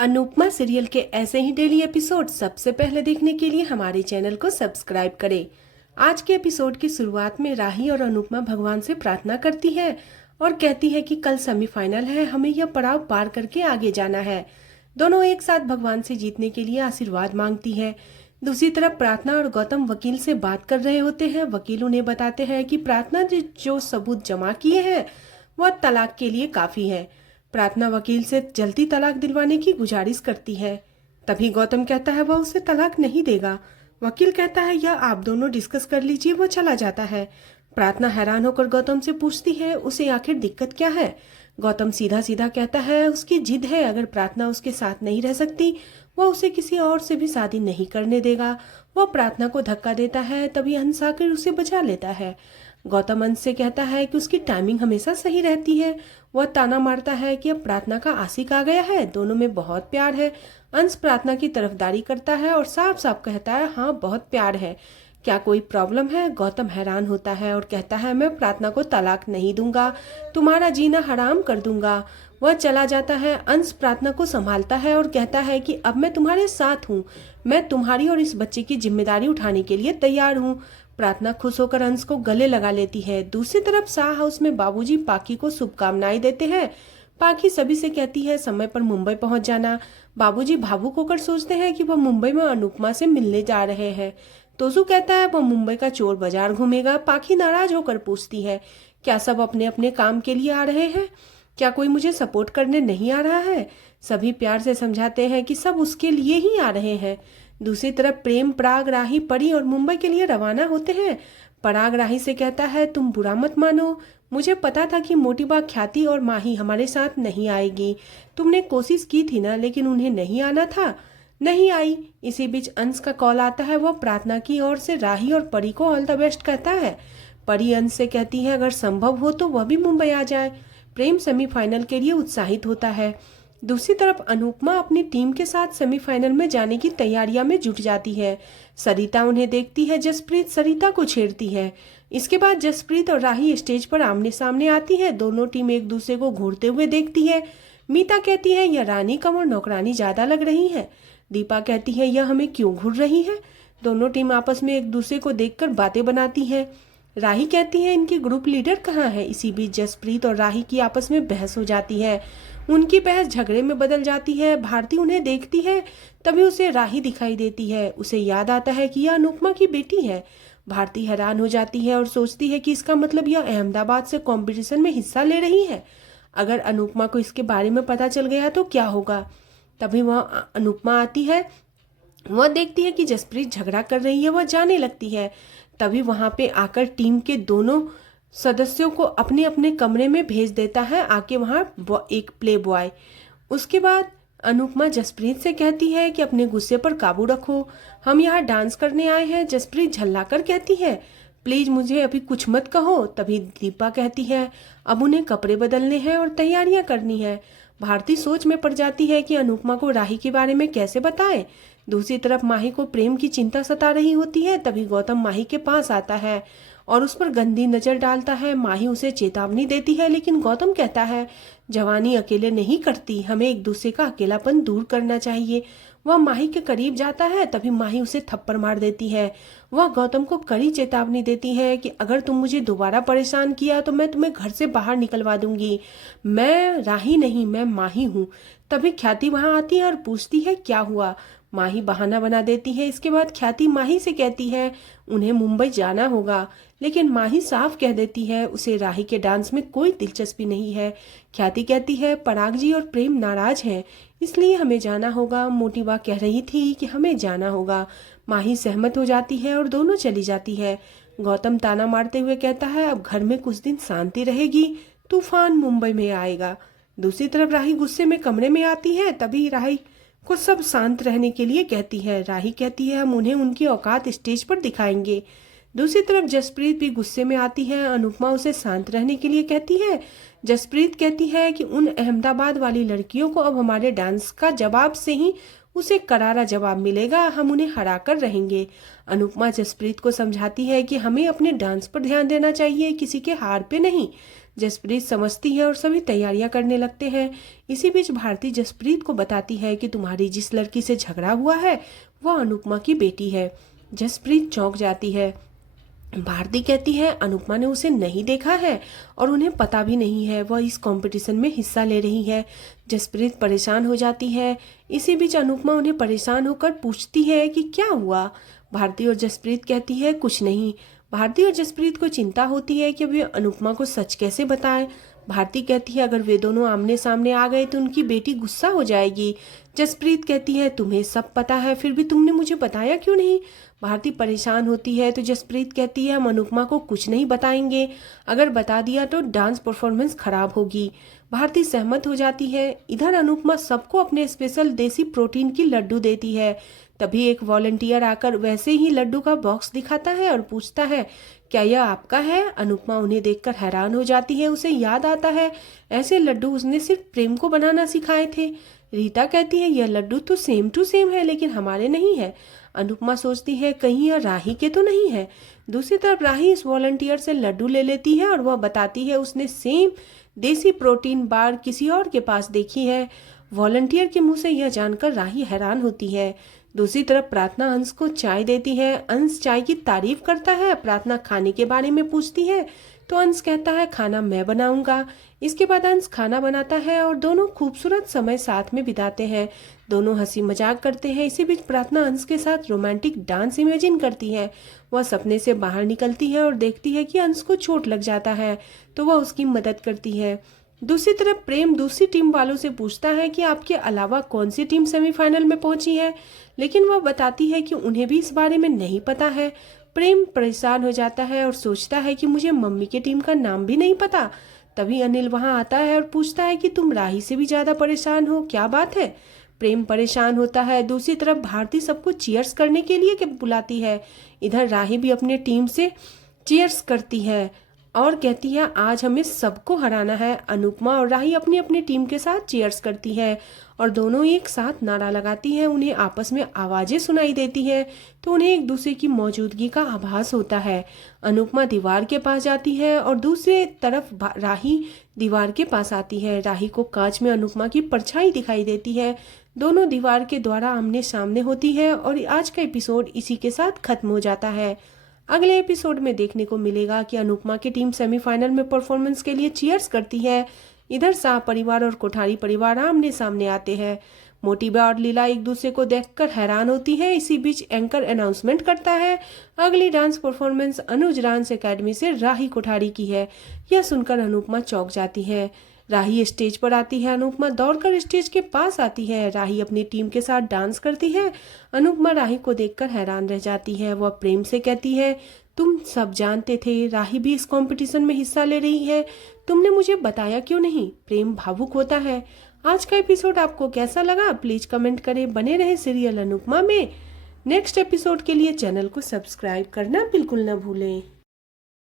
Anupama serial के ऐसे ही daily episode सबसे पहले देखने के लिए हमारे चैनल को सब्सक्राइब करें। आज के एपिसोड की शुरुआत में राही और अनुपमा भगवान से प्रार्थना करती है और कहती है कि कल सेमीफाइनल है, हमें यह पड़ाव पार करके आगे जाना है। दोनों एक साथ भगवान से जीतने के लिए आशीर्वाद मांगती है। दूसरी तरफ प्रार्थना और गौतम वकील से बात कर रहे होते हैं। वकील उन्हें बताते हैं कि प्रार्थना ने जो सबूत जमा किए हैं वह तलाक के लिए काफी है। प्रार्थना वकील से जल्दी तलाक दिलवाने की गुजारिश करती है। तभी गौतम कहता है वह उसे तलाक नहीं देगा। वकील कहता है यह आप दोनों डिस्कस कर लीजिए। वो चला जाता है। प्रार्थना हैरान होकर गौतम से पूछती है उसे आखिर दिक्कत क्या है। गौतम सीधा सीधा कहता है उसकी जिद है, अगर प्रार्थना उसके साथ नहीं रह सकती वह उसे किसी और से भी शादी नहीं करने देगा। वह प्रार्थना को धक्का देता है, तभी हंस आकर उसे बचा लेता है। गौतम अंश से कहता है कि उसकी टाइमिंग हमेशा सही रहती है। वह ताना मारता है कि अब प्रार्थना का आशिक आ गया है, दोनों में बहुत प्यार है। अंश प्रार्थना की तरफदारी करता है और साफ साफ कहता है हाँ बहुत प्यार है, क्या कोई प्रॉब्लम है। गौतम हैरान होता है और कहता है मैं प्रार्थना को तलाक नहीं दूंगा, तुम्हारा जीना हराम कर दूंगा। वह चला जाता है। अंश प्रार्थना को संभालता है और कहता है कि अब मैं तुम्हारे साथ हूँ, मैं तुम्हारी और इस बच्चे की जिम्मेदारी उठाने के लिए तैयार हूँ। प्रार्थना खुश होकर अंश को गले लगा लेती है। दूसरी तरफ शाह हाउस में बाबूजी पाकी को शुभकामनाएं देते हैं। पाकी सभी से कहती है समय पर मुंबई पहुंच जाना। बाबूजी भावुक होकर सोचते हैं कि वह मुंबई में अनुपमा से मिलने जा रहे हैं। तोजू कहता है वह मुंबई का चोर बाजार घूमेगा। पाकी नाराज होकर पूछती है क्या सब अपने अपने काम के लिए आ रहे हैं, क्या कोई मुझे सपोर्ट करने नहीं आ रहा है। सभी प्यार से समझाते हैं कि सब उसके लिए ही आ रहे हैं। दूसरी तरफ प्रेम, पराग, राही, परी और मुंबई के लिए रवाना होते हैं। पराग राही से कहता है तुम बुरा मत मानो, मुझे पता था कि मोटीबा, ख्याति और माही हमारे साथ नहीं आएगी। तुमने कोशिश की थी ना, लेकिन उन्हें नहीं आना था, नहीं आई। इसी बीच अंश का कॉल आता है। वह प्रार्थना की ओर से राही और परी को ऑल द बेस्ट कहता है। परी अंश से कहती है अगर संभव हो तो वह भी मुंबई आ जाए। प्रेम सेमीफाइनल के लिए उत्साहित होता है। दूसरी तरफ अनुपमा अपनी टीम के साथ सेमीफाइनल में जाने की तैयारियां में जुट जाती है। सरिता उन्हें देखती है। जसप्रीत सरिता को छेड़ती है। इसके बाद जसप्रीत और राही स्टेज पर आमने सामने आती है। दोनों टीम एक दूसरे को घूरते हुए देखती है। मीता कहती है यह रानी कम और नौकरानी ज्यादा लग रही है। दीपा कहती है यह हमें क्यों घूर रही है। दोनों टीम आपस में एक दूसरे को देखकर बातें बनाती है। राही कहती है इनकी ग्रुप लीडर कहाँ है। इसी बीच जसप्रीत और राही की आपस में बहस हो जाती है। उनकी बहस झगड़े में बदल जाती है। भारती उन्हें देखती है, तभी उसे राही दिखाई देती है। उसे याद आता है कि यह अनुपमा की बेटी है। भारती हैरान हो जाती है और सोचती है कि इसका मतलब यह अहमदाबाद से कंपटीशन में हिस्सा ले रही है। अगर अनुपमा को इसके बारे में पता चल गया तो क्या होगा। तभी वह अनुपमा आती है। वह देखती है कि जसप्रीत झगड़ा कर रही है। वह जाने लगती है। तभी वहां पे आकर टीम के दोनों सदस्यों को अपने अपने कमरे में भेज देता है। आके वहां एक प्ले बॉय। उसके बाद अनुपमा जसप्रीत से कहती है कि अपने गुस्से पर काबू रखो, हम यहाँ डांस करने आए हैं। जसप्रीत झल्लाकर कहती है प्लीज मुझे अभी कुछ मत कहो। तभी दीपा कहती है अब उन्हें कपड़े बदलने हैं और तैयारियां करनी है। भारती सोच में पड़ जाती है कि अनुपमा को राही के बारे में कैसे बताए। दूसरी तरफ माही को प्रेम की चिंता सता रही होती है। तभी गौतम माही के पास आता है और उस पर गंदी नजर डालता है। माही उसे चेतावनी देती है, लेकिन गौतम कहता है जवानी अकेले नहीं करती, हमें एक दूसरे का अकेलापन दूर करना चाहिए। वह माही के करीब जाता है। तभी माही उसे थप्पड़ मार देती है। वह गौतम को कड़ी चेतावनी देती है कि अगर तुम मुझे दोबारा परेशान किया तो मैं तुम्हें घर से बाहर निकलवा दूंगी। मैं राही नहीं, मैं माही हूँ। तभी ख्याति वहां आती है और पूछती है क्या हुआ। माही बहाना बना देती है। इसके बाद ख्याति माही से कहती है उन्हें मुंबई जाना होगा, लेकिन माही साफ कह देती है उसे राही के डांस में कोई दिलचस्पी नहीं है। ख्याति कहती है पराग जी और प्रेम नाराज हैं, इसलिए हमें जाना होगा। मोटीबा कह रही थी कि हमें जाना होगा। माही सहमत हो जाती है और दोनों चली जाती है। गौतम ताना मारते हुए कहता है अब घर में कुछ दिन शांति रहेगी, तूफान मुंबई में आएगा। दूसरी तरफ राही गुस्से में कमरे में आती है। तभी राही को सब शांत रहने के लिए कहती है। राही कहती है हम उन्हें उनकी औकात स्टेज पर दिखाएंगे। दूसरी तरफ जसप्रीत भी गुस्से में आती है। अनुपमा उसे शांत रहने के लिए कहती है। जसप्रीत कहती है कि उन अहमदाबाद वाली लड़कियों को अब हमारे डांस का जवाब से ही उसे करारा जवाब मिलेगा, हम उन्हें हराकर रहेंगे। अनुपमा जसप्रीत को समझाती है कि हमें अपने डांस पर ध्यान देना चाहिए, किसी के हार पे नहीं। जसप्रीत समझती है और सभी तैयारियां करने लगते हैं। इसी बीच भारती जसप्रीत को बताती है कि तुम्हारी जिस लड़की से झगड़ा हुआ है वह अनुपमा की बेटी है। जसप्रीत चौंक जाती है। भारती कहती है अनुपमा ने उसे नहीं देखा है और उन्हें पता भी नहीं है वह इस कंपटीशन में हिस्सा ले रही है। जसप्रीत परेशान हो जाती है। इसी बीच अनुपमा उन्हें परेशान होकर पूछती है कि क्या हुआ। भारती और जसप्रीत कहती है कुछ नहीं। भारती और जसप्रीत को चिंता होती है कि वे अनुपमा को सच कैसे बताएं। भारती कहती है अगर वे दोनों आमने सामने आ गए तो उनकी बेटी गुस्सा हो जाएगी। जसप्रीत कहती है तुम्हें सब पता है फिर भी तुमने मुझे बताया क्यों नहीं। भारती परेशान होती है तो जसप्रीत कहती है हम अनुपमा को कुछ नहीं बताएंगे, अगर बता दिया तो डांस परफॉर्मेंस खराब होगी। भारती सहमत हो जाती है। इधर अनुपमा सबको अपने स्पेशल देसी प्रोटीन की लड्डू देती है। तभी एक वॉलंटियर आकर वैसे ही लड्डू का बॉक्स दिखाता है और पूछता है क्या यह आपका है। अनुपमा उन्हें देखकर हैरान हो जाती है। उसे याद आता है ऐसे लड्डू उसने सिर्फ प्रेम को बनाना सिखाए थे। रीता कहती है यह लड्डू तो सेम टू सेम है लेकिन हमारे नहीं है। अनुपमा सोचती है कहीं यह राही के तो नहीं है। दूसरी तरफ राही इस वॉलंटियर से लड्डू ले लेती है और वह बताती है उसने सेम देसी प्रोटीन बार किसी और के पास देखी है। वॉलंटियर के मुंह से यह जानकर राही हैरान होती है। दूसरी तरफ प्रार्थना अंश को चाय देती है। अंश चाय की तारीफ करता है। प्रार्थना खाने के बारे में पूछती है तो अंश कहता है खाना मैं बनाऊंगा। इसके बाद अंश खाना बनाता है और दोनों खूबसूरत समय साथ में बिताते हैं। दोनों हंसी मजाक करते हैं। इसी बीच प्रार्थना अंश के साथ रोमांटिक डांस इमेजिन करती है। वह सपने से बाहर निकलती है और देखती है कि अंश को चोट लग जाता है तो वह उसकी मदद करती है। दूसरी तरफ प्रेम दूसरी टीम वालों से पूछता है कि आपके अलावा कौन सी टीम सेमीफाइनल में पहुंची है, लेकिन वह बताती है कि उन्हें भी इस बारे में नहीं पता है। प्रेम परेशान हो जाता है और सोचता है कि मुझे मम्मी की टीम का नाम भी नहीं पता। तभी अनिल वहां आता है और पूछता है कि तुम राही से भी ज्यादा परेशान हो, क्या बात है। प्रेम परेशान होता है। दूसरी तरफ भारती सबको चीयर्स करने के लिए बुलाती है। इधर राही भी अपने टीम से चीयर्स करती है और कहती है आज हमें सबको हराना है। अनुपमा और राही अपनी अपनी टीम के साथ चीयर्स करती है और दोनों एक साथ नारा लगाती हैं। उन्हें आपस में आवाजें सुनाई देती है तो उन्हें एक दूसरे की मौजूदगी का आभास होता है। अनुपमा दीवार के पास जाती है और दूसरे तरफ राही दीवार के पास आती है। राही को कांच में अनुपमा की परछाई दिखाई देती है। दोनों दीवार के द्वारा आमने सामने होती है और आज का एपिसोड इसी के साथ खत्म हो जाता है। अगले एपिसोड में देखने को मिलेगा कि अनुपमा की टीम सेमीफाइनल में परफॉर्मेंस के लिए चीयर्स करती है। इधर शाह परिवार और कोठारी परिवार आमने सामने आते हैं। मोटिबा और लीला एक दूसरे को देखकर हैरान होती है। इसी बीच एंकर अनाउंसमेंट करता है अगली डांस परफॉर्मेंस अनुज डांस एकेडमी से राही कोठारी की है। यह सुनकर अनुपमा चौंक जाती है। राही स्टेज पर आती है। अनुपमा दौड़कर स्टेज के पास आती है। राही अपनी टीम के साथ डांस करती है। अनुपमा राही को देखकर हैरान रह जाती है। वह प्रेम से कहती है तुम सब जानते थे राही भी इस कंपटीशन में हिस्सा ले रही है, तुमने मुझे बताया क्यों नहीं। प्रेम भावुक होता है। आज का एपिसोड आपको कैसा लगा प्लीज कमेंट करें। बने रहे सीरियल अनुपमा में। नेक्स्ट एपिसोड के लिए चैनल को सब्सक्राइब करना बिल्कुल न भूलें।